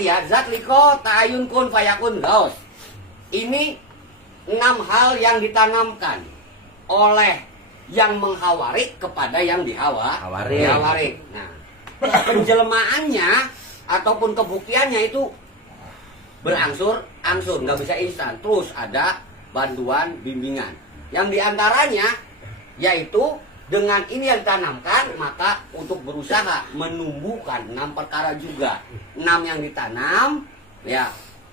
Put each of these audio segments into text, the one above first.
lihat zat liko ta'ayun kun fayakun gaus. Ini 6 hal yang ditanamkan oleh yang menghawarik kepada yang dihawarik. Nah, penjelmaannya ataupun kebuktiannya itu berangsur-angsur, nggak bisa instan. Terus ada bantuan bimbingan. Yang diantaranya yaitu dengan ini yang ditanamkan, maka untuk berusaha menumbuhkan 6 perkara juga. 6 yang ditanam ya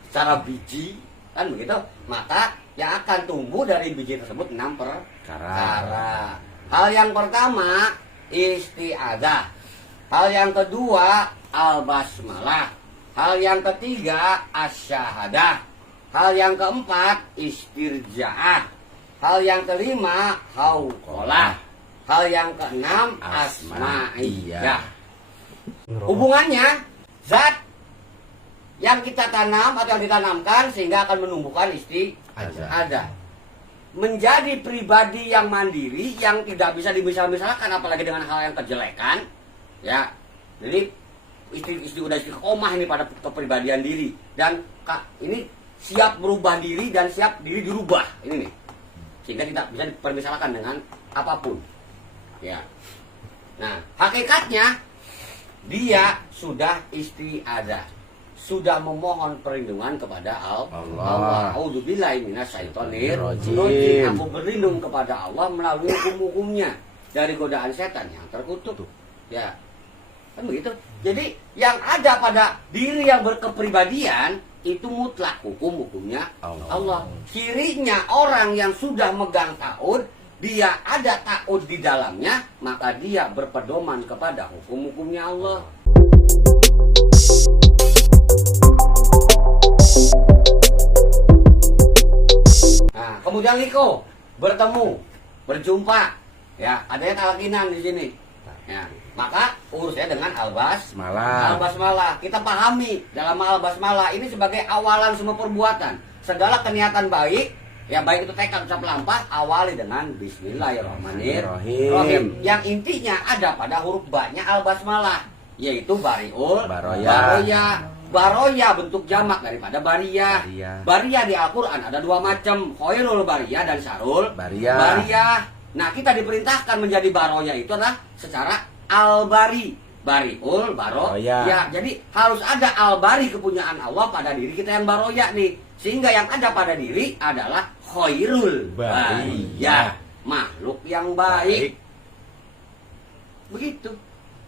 secara biji kan begitu, maka yang akan tumbuh dari biji tersebut 6 perkara. Hal yang pertama isti'adzah. Hal yang kedua al-basmalah. Hal yang ketiga asyahadah. Hal yang keempat istirja'ah. Hal yang kelima hauqalah. Hal yang keenam asma'iyah. Hubungannya zat yang kita tanam atau yang ditanamkan sehingga akan menumbuhkan isti'adzah. Menjadi pribadi yang mandiri yang tidak bisa dimisal-misalkan apalagi dengan hal yang kejelekan. Ya. Jadi istri udah istiqomah ini pada kepribadian diri dan ini siap berubah diri dan siap diri dirubah ini nih, sehingga tidak bisa dipermisalkan dengan apapun ya. Nah hakikatnya dia sudah isti'adzah, sudah memohon perlindungan kepada Allah. A'udzubillahi minasyaitonir rajim. Aku berlindung kepada Allah melalui hukum-hukumnya dari godaan setan yang terkutuk ya. Kan begitu. Jadi yang ada pada diri yang berkepribadian itu mutlak hukum-hukumnya Allah. Cirinya orang yang sudah megang ta'ud, dia ada ta'ud di dalamnya, maka dia berpedoman kepada hukum-hukumnya Allah. Nah, kemudian liko bertemu, berjumpa, ya adanya talakinan di sini. Ya, maka urusnya dengan al-basmalah. Kita pahami dalam al-basmalah ini sebagai awalan semua perbuatan. Segala keniatan baik, ya baik itu tekad ucap lampah, awali dengan bismillahirrahmanirrahim. Yang intinya ada pada huruf ba-nya al-basmalah, yaitu bariul, baroya. Baroya bentuk jamak daripada bariyah. Bariyah di Al-Quran ada 2 macam, khairul bariyah dan syarul bariyah. Nah kita diperintahkan menjadi baroya itu adalah secara al-bari, bariul, baroya. Jadi harus ada al-bari kepunyaan Allah pada diri kita yang baroya nih, sehingga yang ada pada diri adalah khairul bariyah, makhluk yang baik. Begitu.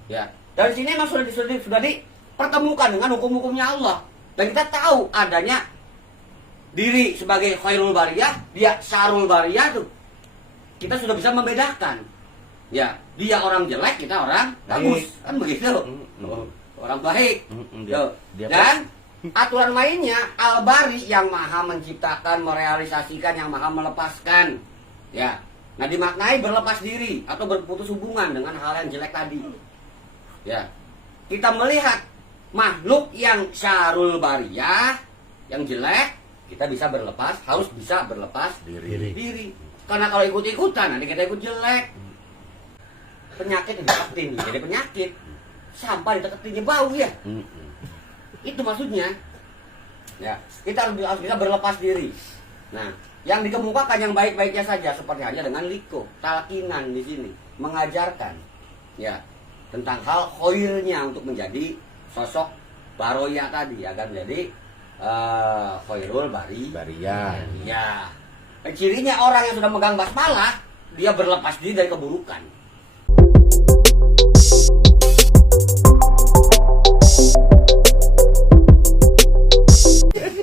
Ya. Dari sini memang sudah dipertemukan dengan hukum-hukumnya Allah, dan kita tahu adanya diri sebagai khairul bariyah, dia syarul bariyah tuh. Kita sudah bisa membedakan. Ya, dia orang jelek, kita orang bagus. Kan begitu. Orang baik. Dan aturan mainnya Al-Bari yang maha menciptakan, merealisasikan, yang maha melepaskan. Ya. Nah, dimaknai berlepas diri atau berputus hubungan dengan hal yang jelek tadi. Ya. Kita melihat makhluk yang syarul bariyah, yang jelek, kita bisa berlepas, harus bisa berlepas diri. Karena kalau ikut-ikutan nanti kita ikut jelek. Penyakit dideketin jadi penyakit. Sampah dideketinnya bau ya. Itu maksudnya. Ya, kita harus bisa berlepas diri. Nah, yang dikemukakan yang baik-baiknya saja seperti hanya dengan liko, talkinan di sini, mengajarkan ya tentang hal khairnya untuk menjadi sosok baroya tadi agar menjadi khairul bariyah. Ya. Cirinya orang yang sudah megang basmalah, dia berlepas diri dari keburukan.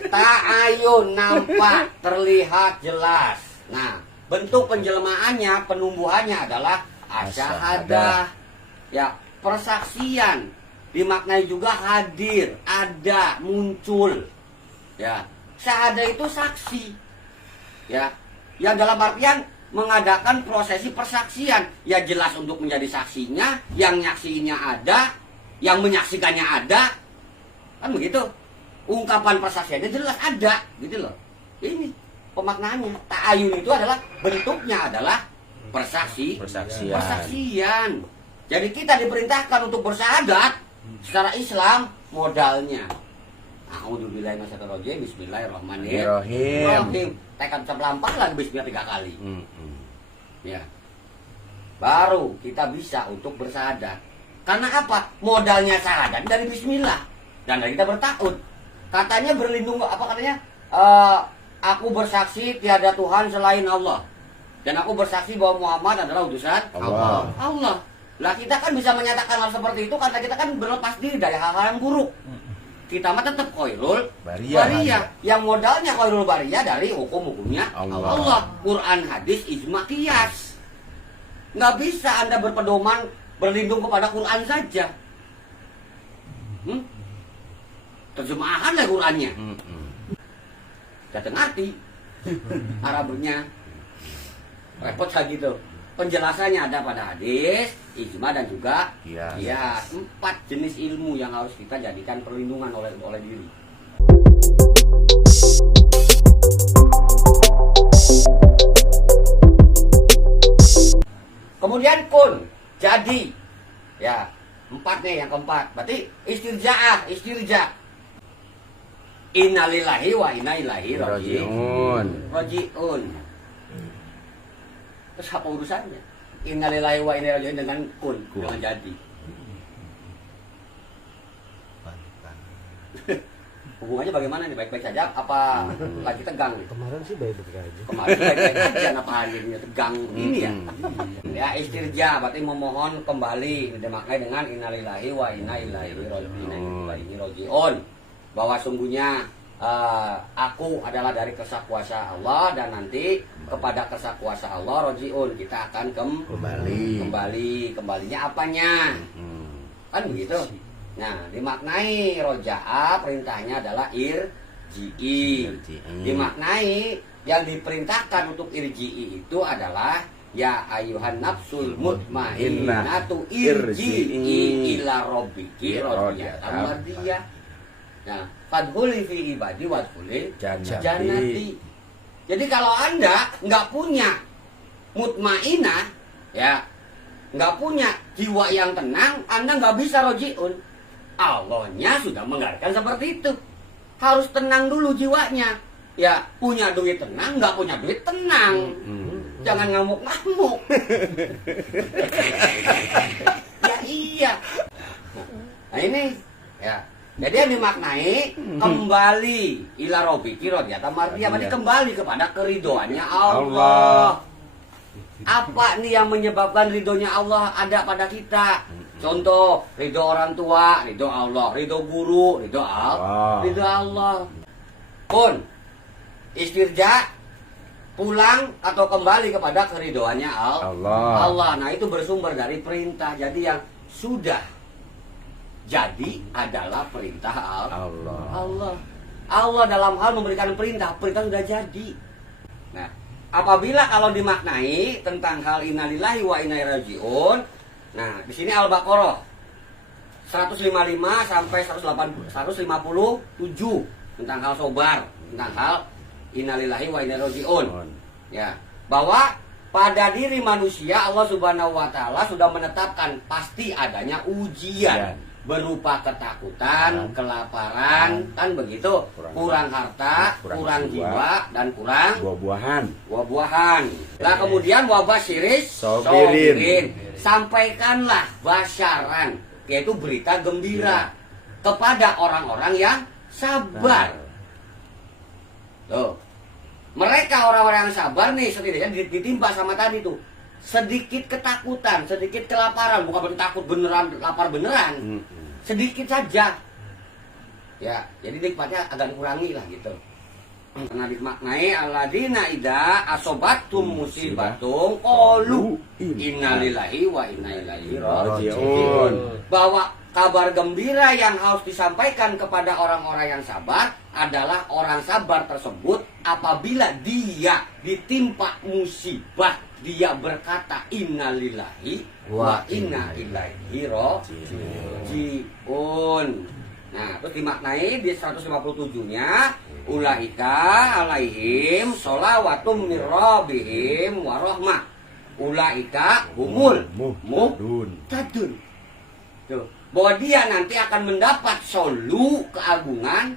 Ta'ayun, nampak, terlihat jelas. Nah, bentuk penjelmaannya, penumbuhannya adalah asyahadah. Ya, persaksian. Dimaknai juga hadir, ada, muncul. Ya, syahadah itu saksi. Ya, yang dalam artian mengadakan prosesi persaksian. Ya jelas untuk menjadi saksinya, yang nyaksinya ada, yang menyaksikannya ada. Kan begitu. Ungkapan persaksiannya jelas ada, gitu loh. Ini pemaknaannya. Ta'ayun itu adalah bentuknya adalah persaksian. Jadi kita diperintahkan untuk bersyahadat secara Islam modalnya A'udzubillahi minasyaitonir rajim. Bismillahirrahmanirrahim. Tekan sepelampak lagi bismillah 3 kali. Ya. Baru kita bisa untuk bersyahadat. Karena apa? Modalnya syahadat dari bismillah dan dari kita bertakut. Katanya berlindung apa katanya? Aku bersaksi tiada Tuhan selain Allah. Dan aku bersaksi bahwa Muhammad adalah utusan Allah. Lah kita kan bisa menyatakan hal seperti itu karena kita kan berlepas diri dari hal-hal yang buruk. Kita mah tetap qaulul bariyah. Yang modalnya qaulul bariyah dari hukum-hukumnya Allah. Quran, hadis, ijma, qiyas. Nggak bisa Anda berpedoman berlindung kepada Quran saja. Terjemahan lah Qurannya. Kita ngerti Arabnya. Repot lagi gitu. Penjelasannya ada pada hadis, ijma dan juga qiyas. 4 jenis ilmu yang harus kita jadikan perlindungan oleh diri. Kemudian kun, jadi. Ya, 4 nih yang keempat. Berarti istirja. Innalillahi wa inna ilaihi raji'un. Terus apa urusannya? Innalillahi wa inna ilaihi raji'un dengan kun, dengan jadi. Hubungannya bagaimana nih? Baik-baik saja apa lagi tegang nih? Kemarin sih baik-baik aja. Kemarin baik-baik aja, apa akhirnya tegang ini ya? Ya istirja berarti memohon kembali, dimaknai dengan innalillahi wa inna ilaihi raji'un. Bahwa sungguhnya aku adalah dari kesakuasa Allah dan nanti kepada kesakuasa Allah rojiun kita akan kembalinya apanya kan begitu. Nah dimaknai roja'a perintahnya adalah irji'i. Dimaknai yang diperintahkan untuk irji'i itu adalah ya ayuhan nafsul mutmainnatu irji'i ila rabbiki radiyatan mardiyah. Nah, fadkhuli fi ibadi wadkhuli jannati. Jadi kalau Anda nggak punya mutmainah, ya, nggak punya jiwa yang tenang, Anda nggak bisa rojiun. Allahnya sudah mengatakan seperti itu. Harus tenang dulu jiwanya. Ya, punya duit tenang, nggak punya duit tenang. Jangan ngamuk-ngamuk. Ya iya. Nah ini, ya. Jadi yang dimaknai kembali ila rabbiki radiyatan mardiyah, berarti kembali kepada keridhoannya Allah. Apa nih yang menyebabkan ridhonya Allah ada pada kita? Contoh, ridho orang tua, ridho Allah, ridho guru, ridho Allah. Pun istirja pulang atau kembali kepada keridhoannya Allah. Nah, itu bersumber dari perintah. Jadi yang sudah jadi adalah perintah Allah dalam hal memberikan perintah sudah jadi. Nah, apabila kalau dimaknai tentang hal innalillahi wa inna ilaihi raji'un, nah di sini Al-Baqarah 155 sampai 157 tentang hal sobar, tentang hal innalillahi wa inna ilaihi raji'un. Ya, bahwa pada diri manusia Allah Subhanahu wa taala sudah menetapkan pasti adanya ujian. Berupa ketakutan, kelaparan, kan begitu, kurang harta, kurang jiwa, dan kurang buah-buahan. Nah kemudian wabasyiris sobirin, sampaikanlah basyaran, yaitu berita gembira kepada orang-orang yang sabar. Loh, mereka orang-orang yang sabar nih setidaknya ditimpa sama tadi tuh. Sedikit ketakutan, sedikit kelaparan, bukan bertakut beneran, lapar beneran. Sedikit saja. Ya, jadi nikmatnya agak dikurangi lah gitu. Karena dimaknai alladzina idza asobatum musibatum qalu innalillahi wa inna ilaihi raji'un. Bahwa kabar gembira yang harus disampaikan kepada orang-orang yang sabar adalah orang sabar tersebut apabila dia ditimpa musibah, dia berkata innalillahi wa inna ilaihi raji'un. Nah, terus dimaknai di 157-nya ulaika alaihim sholawatum mir rabbihim wa rahmah. Ulaika humul muhtadun. Tuh, bahwa dia nanti akan mendapat solu keagungan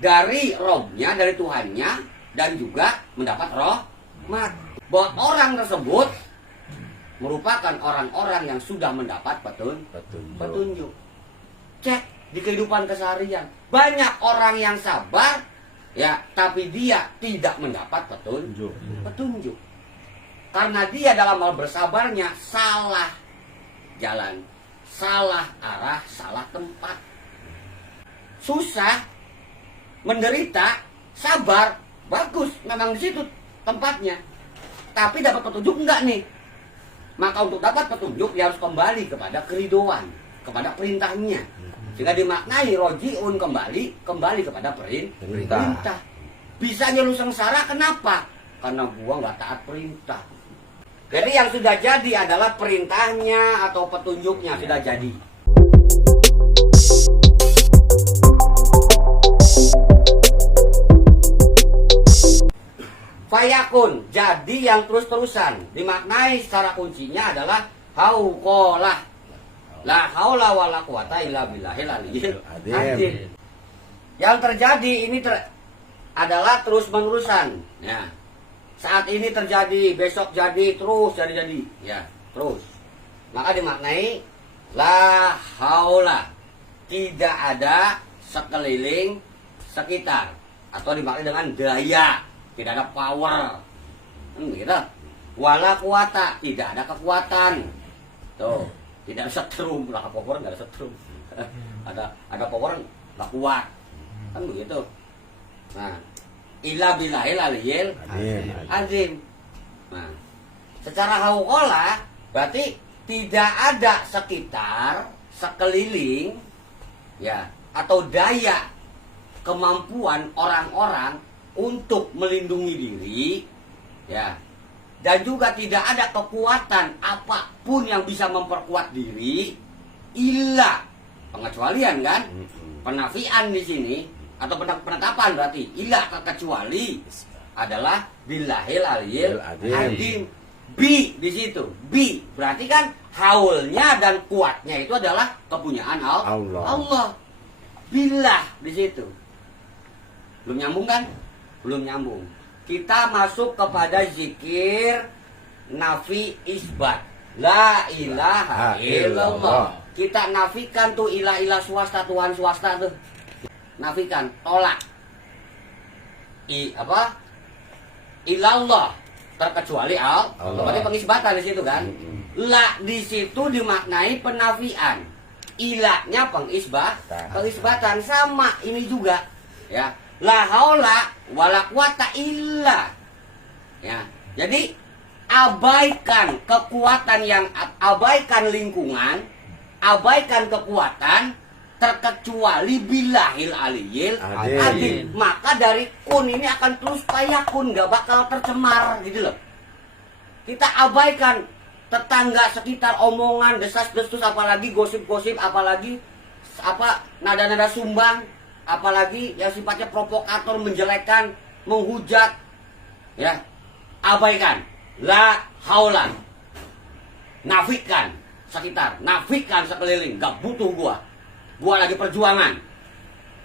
dari Robnya, dari Tuhannya, dan juga mendapat rahmat. Bahwa orang tersebut merupakan orang-orang yang sudah mendapat petunjuk. Cek di kehidupan keseharian, banyak orang yang sabar, ya, tapi dia tidak mendapat petunjuk. Karena dia dalam hal bersabarnya salah jalan, salah arah, salah tempat. Susah, menderita, sabar, bagus, memang di situ tempatnya. Tapi dapat petunjuk enggak nih? Maka untuk dapat petunjuk dia harus kembali kepada keridhaan, kepada perintahnya. Sehingga dimaknai rojiun, kembali kepada perintah. Bisanya lu sengsara kenapa? Karena gua nggak taat perintah. Jadi yang sudah jadi adalah perintahnya atau petunjuknya sudah jadi. Fayakun, jadi yang terus-terusan. Dimaknai secara kuncinya adalah hauqolah. La haula wala quwata illa billahil aliyyil azim. Yang terjadi ini adalah terus-menerusan. Ya. Saat ini terjadi, besok jadi, terus jadi. Ya, terus. Maka dimaknai la haula, tidak ada sekeliling sekitar, atau dimaknai dengan daya, tidak ada power. Gitu. Wala quwata, tidak ada kekuatan. Tuh. Tidak ada setrum, lah power nggak ada setrum. ada power nggak kuat, kan begitu. Nah, illa billahil aliyyil azim. Nah, secara hauqolah berarti tidak ada sekitar, sekeliling, ya, atau daya, kemampuan orang-orang untuk melindungi diri, ya. Dan juga tidak ada kekuatan apapun yang bisa memperkuat diri, illa, pengecualian kan, penafian di sini atau penetapan berarti illa, kecuali adalah billahil aliyyil azim. Bi di situ, bi berarti kan haulnya dan kuatnya itu adalah kepunyaan Allah. Billah di situ. Belum nyambung kan? Belum nyambung. Kita masuk kepada zikir nafi isbat. La ilaha illallah. Kita nafikan tuh ilah-ilah swasta, Tuhan swasta tuh. Nafikan, tolak. Ilallah, terkecuali Allah. Berarti pengisbatan di situ kan. La di situ dimaknai penafian. Ilahnya pengisbatan sama ini juga, ya. La haula wala quwata illa. Ya. Jadi abaikan kekuatan abaikan lingkungan, abaikan kekuatan, terkecuali billahil aliyyil azim. Maka dari kun ini akan terus fayakun, nggak bakal tercemar gitu loh. Kita abaikan tetangga sekitar, omongan, desas-desus, apalagi gosip-gosip, apalagi nada-nada sumbang, apalagi yang sifatnya provokator, menjelekkan, menghujat, ya, abaikan. La haula, nafikan sekitar, nafikan sekeliling, gak butuh gua lagi perjuangan,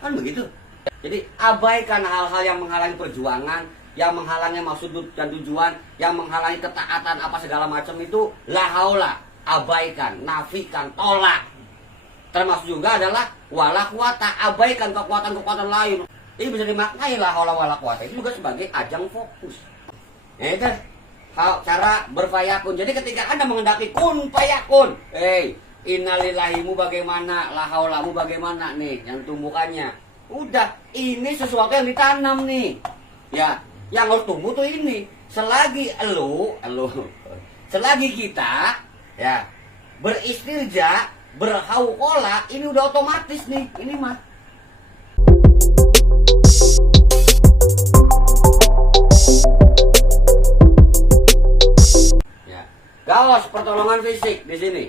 kan begitu. Jadi abaikan hal-hal yang menghalangi perjuangan, yang menghalangi maksud dan tujuan, yang menghalangi ketaatan apa segala macam itu. La haula, abaikan, nafikan, tolak. Termasuk juga adalah wala quwata, abaikan kekuatan-kekuatan lain. Ini bisa dimaknai la haula wala quwata itu juga sebagai ajang fokus. Ya kan? Cara berfayakun. Jadi ketika Anda mengendaki kun fayakun, innalillahimu bagaimana, la haulamu bagaimana nih yang tumbukannya. Udah, ini sesuatu yang ditanam nih. Ya, yang harus tumbuh tuh ini. Selagi selagi kita, ya, beristirja, berhauqolah, ini udah otomatis nih, ini mah. Ya, gaos pertolongan fisik di sini.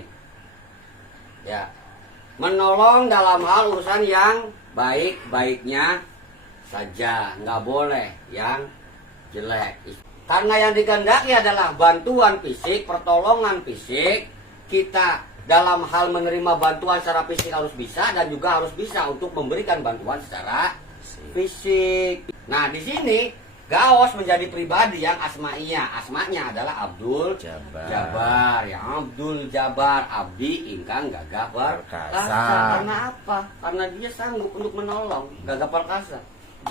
Ya, menolong dalam hal urusan yang baik-baiknya saja, nggak boleh yang jelek. Karena yang dikehendaki adalah bantuan fisik, pertolongan fisik, kita dalam hal menerima bantuan secara fisik harus bisa, dan juga harus bisa untuk memberikan bantuan secara fisik. Nah, di sini Gaos menjadi pribadi yang asma'iyah. Asma'nya adalah Abdul Jabar. Ya, Abdul Jabar, abdi ingkang gagah perkasa. Karena apa? Karena dia sanggup untuk menolong, gagah perkasa.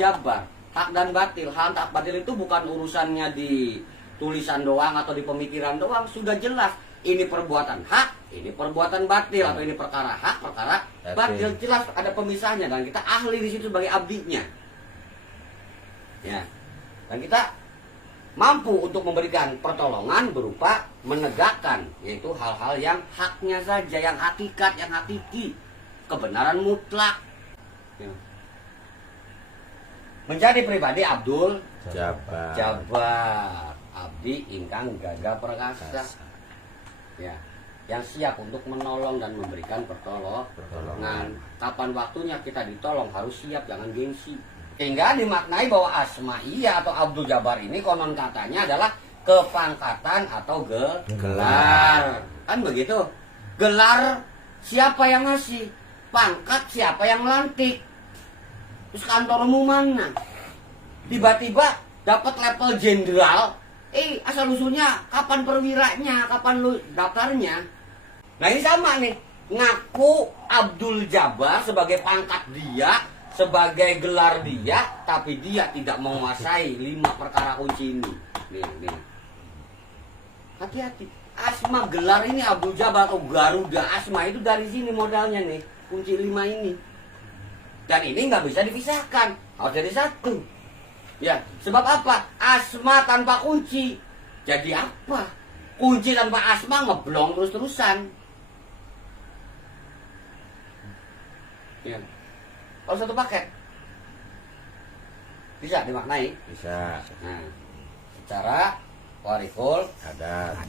Jabar, hak dan batil. Hak dan batil itu bukan urusannya di tulisan doang atau di pemikiran doang, sudah jelas. Ini perbuatan hak, ini perbuatan batil, atau ini perkara hak, perkara batil. Jelas ada pemisahnya, dan kita ahli di situ sebagai abdinya. Ya. Dan kita mampu untuk memberikan pertolongan berupa menegakkan, yaitu hal-hal yang haknya saja, yang hakikat, yang hakiki, kebenaran mutlak. Ya. Menjadi pribadi Abdul Jabar, abdi ingkang gagah perkasa. Ya, yang siap untuk menolong dan memberikan pertolongan. Kapan waktunya kita ditolong harus siap, jangan gengsi. Sehingga dimaknai bahwa asma'iyah atau Abdul Jabar ini konon katanya adalah kepangkatan atau gelar. Kan begitu? Gelar siapa yang ngasih? Pangkat siapa yang melantik? Terus kantormu mana? Tiba-tiba dapat level jenderal. Asal usulnya kapan perwiranya, kapan lu daftarnya? Nah, ini sama nih. Ngaku Abdul Jabar sebagai pangkat dia, sebagai gelar dia, tapi dia tidak menguasai 5 perkara kunci ini. Nih. Hati-hati. Asma gelar ini Abdul Jabar atau Garuda Asma itu dari sini modalnya nih. Kunci 5 ini. Dan ini nggak bisa dipisahkan. Harus jadi satu. Ya, sebab apa? Asma tanpa kunci. Jadi apa? Kunci tanpa asma ngeblong terus-terusan. Ya. Kalau satu paket bisa dimaknai? Bisa. Nah, secara warikul adat.